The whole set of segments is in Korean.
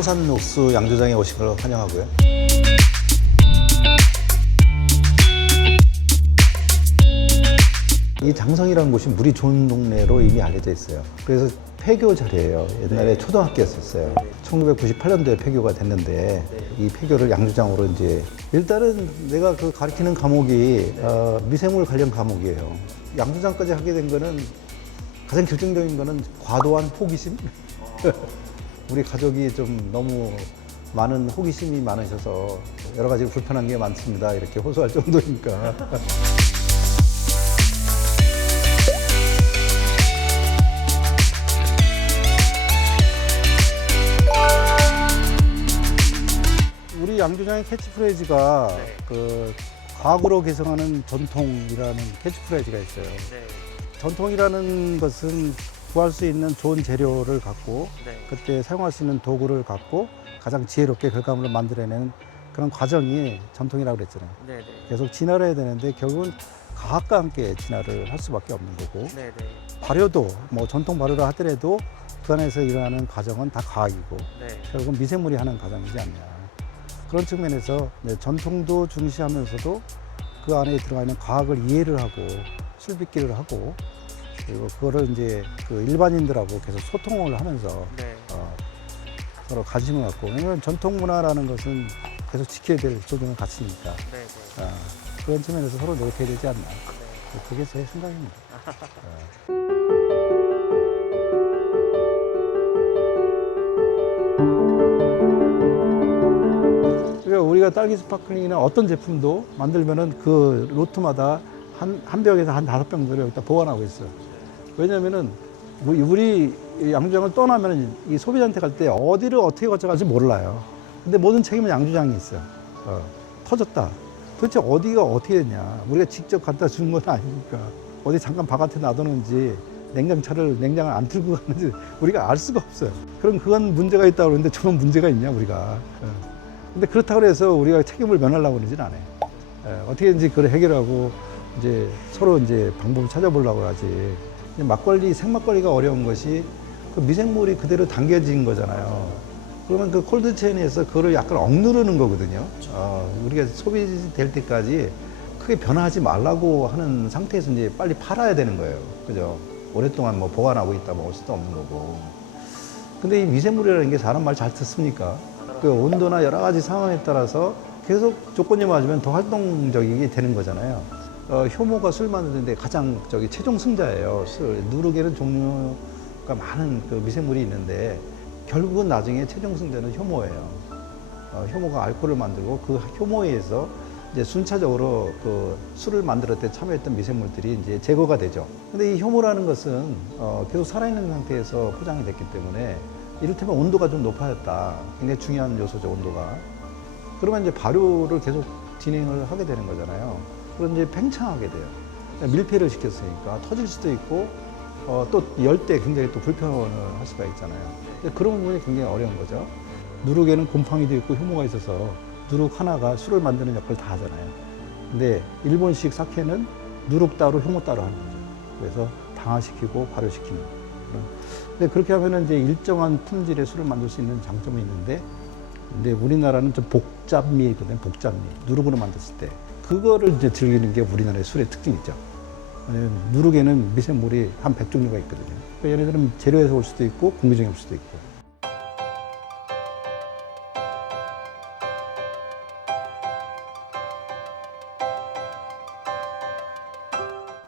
황산 옥수 양조장에 오신 걸 환영하고요. 이 장성이라는 곳이 물이 좋은 동네로 이미 알려져 있어요. 그래서 폐교 자리예요. 옛날에 초등학교였었어요. 1998년도에 폐교가 됐는데 이 폐교를 양조장으로 이제 일단은 내가 그 가르치는 과목이 미생물 관련 과목이에요. 양조장까지 하게 된 거는 가장 결정적인 거는 과도한 호기심. 우리 가족이 좀 너무 많은 호기심이 많으셔서 여러 가지 불편한 게 많습니다. 이렇게 호소할 정도니까. 우리 양조장의 캐치프레이즈가 그 과학으로 개성하는 전통이라는 캐치프레이즈가 있어요. 전통이라는 것은 구할 수 있는 좋은 재료를 갖고 그때 사용할 수 있는 도구를 갖고 가장 지혜롭게 결과물을 만들어내는 그런 과정이 전통이라고 그랬잖아요. 계속 진화를 해야 되는데 결국은 과학과 함께 진화를 할 수밖에 없는 거고 발효도 뭐 전통 발효를 하더라도 그 안에서 일어나는 과정은 다 과학이고 결국은 미생물이 하는 과정이지 않냐. 그런 측면에서 전통도 중시하면서도 그 안에 들어가 있는 과학을 이해를 하고 술빚기를 하고 그리고 그거를 이제 그 일반인들하고 계속 소통을 하면서 서로 관심을 갖고 왜냐하면 전통 문화라는 것은 계속 지켜야 될 소중한 가치니까 그런 측면에서 서로 노력해야 되지 않나 그게 제 생각입니다. 그러니까 우리가 딸기 스파클링이나 어떤 제품도 만들면은 그 로트마다 한 병에서 한 5병 정도 여기다 보관하고 있어요. 왜냐면은 우리 양조장을 떠나면 이 소비자한테 갈 때 어디를 어떻게 거쳐갈지 몰라요. 근데 모든 책임은 양조장이 있어요. 터졌다. 도대체 어디가 어떻게 됐냐. 우리가 직접 갖다 주는 건 아니니까. 어디 잠깐 바깥에 놔두는지 냉장을 안 틀고 가는지 우리가 알 수가 없어요. 그럼 그건 문제가 있다고 그러는데 저건 문제가 있냐 우리가. 근데 그렇다고 해서 우리가 책임을 면하려고 그러진 않아요. 어떻게든지 그걸 해결하고 이제 서로 이제 방법을 찾아보려고 하지. 막걸리, 생막걸리가 어려운 것이 그 미생물이 그대로 담겨진 거잖아요. 그러면 그 콜드체인에서 그거를 약간 억누르는 거거든요. 우리가 소비될 때까지 크게 변화하지 말라고 하는 상태에서 이제 빨리 팔아야 되는 거예요. 그죠? 오랫동안 뭐 보관하고 있다 먹을 수도 없는 거고. 근데 이 미생물이라는 게 사람 말 잘 듣습니까? 그 온도나 여러 가지 상황에 따라서 계속 조건이 맞으면 더 활동적이게 되는 거잖아요. 효모가 술 만드는데 가장 최종 승자예요. 누룩에는 종류가 많은 그 미생물이 있는데 결국은 나중에 최종 승자는 효모예요. 효모가 알코올을 만들고 그 효모에 의해서 이제 순차적으로 그 술을 만들 때 참여했던 미생물들이 이제 제거가 되죠. 근데 이 효모라는 것은 계속 살아있는 상태에서 포장이 됐기 때문에 이를테면 온도가 좀 높아졌다. 굉장히 중요한 요소죠, 온도가. 그러면 이제 발효를 계속 진행을 하게 되는 거잖아요. 그럼 이제 팽창하게 돼요. 밀폐를 시켰으니까 터질 수도 있고 또 열 때 굉장히 또 불편을 할 수가 있잖아요. 그런 부분이 굉장히 어려운 거죠. 누룩에는 곰팡이도 있고 효모가 있어서 누룩 하나가 술을 만드는 역할을 다 하잖아요. 근데 일본식 사케는 누룩 따로 효모 따로 하는 거죠. 그래서 당화시키고 발효시키는. 근데 그렇게 하면은 이제 일정한 품질의 술을 만들 수 있는 장점이 있는데, 근데 우리나라는 좀 복잡미거든요. 복잡미. 누룩으로 만들었을 때. 그거를 이제 즐기는 게 우리나라의 술의 특징이죠. 왜냐면 누룩에는 미생물이 한 100종류가 있거든요. 그러니까 예를 들면 재료에서 올 수도 있고 공기중에 올 수도 있고.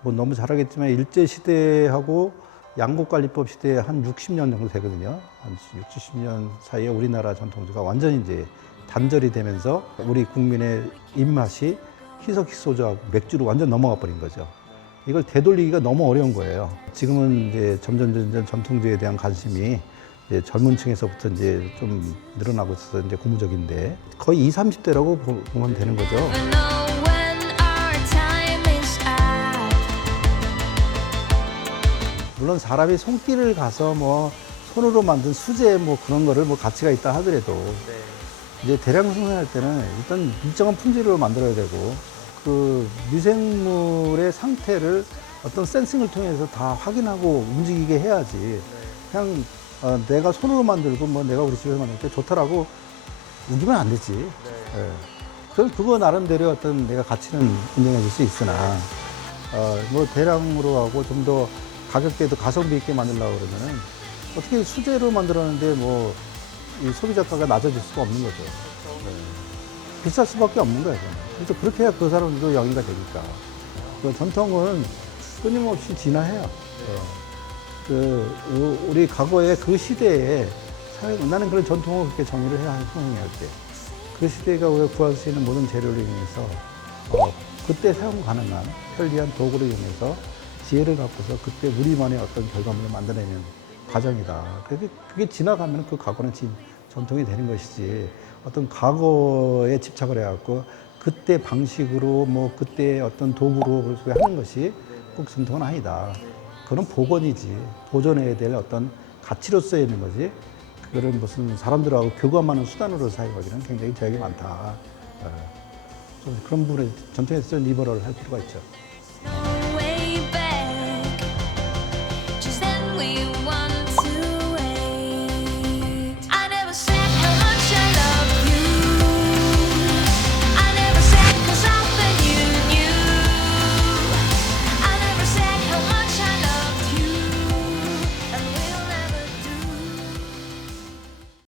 뭐 너무 잘하겠지만 일제시대하고 양국관리법 시대에 한 60년 정도 되거든요. 한 60, 70년 사이에 우리나라 전통주가 완전히 이제 단절이 되면서 우리 국민의 입맛이 희석식 소주하고 맥주로 완전 넘어가 버린 거죠. 이걸 되돌리기가 너무 어려운 거예요. 지금은 이제 점점 전통주에 대한 관심이 이제 젊은 층에서부터 이제 좀 늘어나고 있어서 이제 고무적인데 거의 20, 30대라고 보면 되는 거죠. 물론 사람이 손길을 가서 뭐 손으로 만든 수제 뭐 그런 거를 뭐 가치가 있다 하더라도 이제 대량 생산할 때는 일단 일정한 품질로 만들어야 되고 그 미생물의 상태를 어떤 센싱을 통해서 다 확인하고 움직이게 해야지 그냥 내가 손으로 만들고 뭐 내가 우리 집에서 만들 때 좋다라고 우기면 안 되지. 예. 그거 나름대로 어떤 내가 가치는 인정해 줄 수 있으나, 뭐 대량으로 하고 좀 더 가격대도 가성비 있게 만들려고 그러면은 어떻게 수제로 만들었는데 뭐 이 소비자가가 낮아질 수가 없는 거죠. 예. 비쌀 수밖에 없는 거예요. 그래서 그렇게 해야 그 사람들도 영위가 되니까. 그 전통은 끊임없이 진화해요. 우리 과거의 그 시대에 나는 그런 전통을 그렇게 정의를 해야 하는 상황이할 때. 그 시대가 우리가 구할 수 있는 모든 재료를 이용해서 그때 사용 가능한 편리한 도구를 이용해서 지혜를 갖고서 그때 우리만의 어떤 결과물을 만들어내는 과정이다. 그게 지나가면 그 과거는 전통이 되는 것이지, 어떤 과거에 집착을 해갖고 그때 방식으로 뭐 그때 어떤 도구로 하는 것이 꼭 전통은 아니다. 그건 복원이지, 보존해야 될 어떤 가치로서 있는 거지, 그거를 무슨 사람들하고 교감하는 수단으로 사용하기는 굉장히 제약이 많다. 좀 그런 부분에 전통에서 리버럴을 할 필요가 있죠.